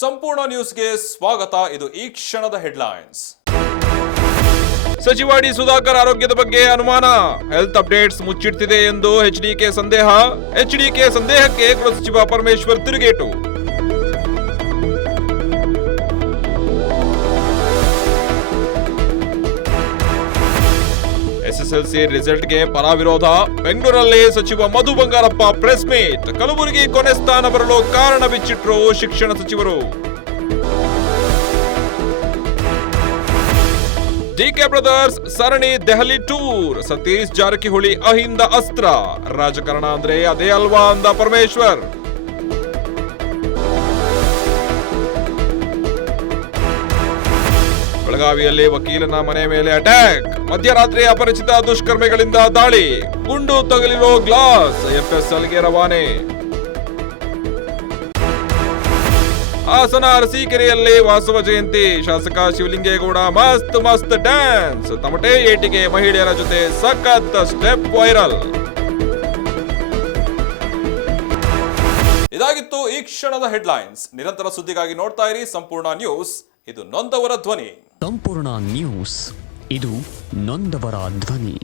ಸಂಪೂರ್ಣ ನ್ಯೂಸ್ಗೆ ಸ್ವಾಗತ. ಇದು ಈ ಕ್ಷಣದ ಹೆಡ್ಲೈನ್ಸ್. ಸಚಿವ ಡಿ ಸುಧಾಕರ್ ಆರೋಗ್ಯದ ಬಗ್ಗೆ ಅನುಮಾನ, ಹೆಲ್ತ್ ಅಪ್ಡೇಟ್ಸ್ ಮುಚ್ಚಿಡ್ತಿದೆ ಎಂದು ಎಚ್ಡಿಕೆ ಸಂದೇಹ. ಎಚ್ಡಿಕೆ ಸಂದೇಹಕ್ಕೆ ಗೃಹ ಸಚಿವ ಪರಮೇಶ್ವರ್ ತಿರುಗೇಟು. ಎಸ್ಎಸ್ಎಲ್ಸಿ ರಿಸಲ್ಟ್ಗೆ ಪರ ವಿರೋಧ, ಬೆಂಗಳೂರಲ್ಲಿ ಸಚಿವ ಮಧು ಬಂಗಾರಪ್ಪ ಪ್ರೆಸ್ ಮೀಟ್. ಕಲಬುರಗಿ ಕೊನೆ ಸ್ಥಾನ ಬರಲು ಕಾರಣ ಬಿಚ್ಚಿಟ್ರು ಶಿಕ್ಷಣ ಸಚಿವರು. ಡಿಕೆ ಬ್ರದರ್ಸ್ ಸರಣಿ ದೆಹಲಿ ಟೂರ್, ಸತೀಶ್ ಜಾರಕಿಹೊಳಿ ಅಹಿಂದ ಅಸ್ತ್ರ, ರಾಜಕಾರಣ ಅಂದ್ರೆ ಅದೇ ಅಲ್ವಾ ಅಂದ ಪರಮೇಶ್ವರ್. ಬೆಳಗಾವಿಯಲ್ಲಿ ವಕೀಲನ ಮನೆ ಮೇಲೆ ಅಟ್ಯಾಕ್, ಮಧ್ಯರಾತ್ರಿ ಅಪರಿಚಿತ ದುಷ್ಕರ್ಮಿಗಳಿಂದ ದಾಳಿ, ಗುಂಡು ತಗುಲಿರೋ ಗ್ಲಾಸ್ ಎಫ್ಎಸ್ಎಲ್ಗೆ ರವಾನೆ. ಹಾಸನ ಅರಸೀಕೆರೆಯಲ್ಲಿ ವಾಸವ ಜಯಂತಿ, ಶಾಸಕ ಶಿವಲಿಂಗೇಗೌಡ ಮಸ್ತ್ ಡ್ಯಾನ್ಸ್, ತಮಟೆ ಏಟಿಗೆ ಮಹಿಳೆಯರ ಜೊತೆ ಸಖತ್ ಸ್ಟೆಪ್ ವೈರಲ್. ಇದಾಗಿತ್ತು ಈ ಕ್ಷಣದ ಹೆಡ್ಲೈನ್ಸ್. ನಿರಂತರ ಸುದ್ದಿಗಾಗಿ ನೋಡ್ತಾ ಇರಿ ಸಂಪೂರ್ಣ ನ್ಯೂಸ್. ಇದು ನೊಂದವರ ಧ್ವನಿ. ಸಂಪೂರ್ಣ ನ್ಯೂಸ್, ಇದು ನೊಂದವರ ಧ್ವನಿ.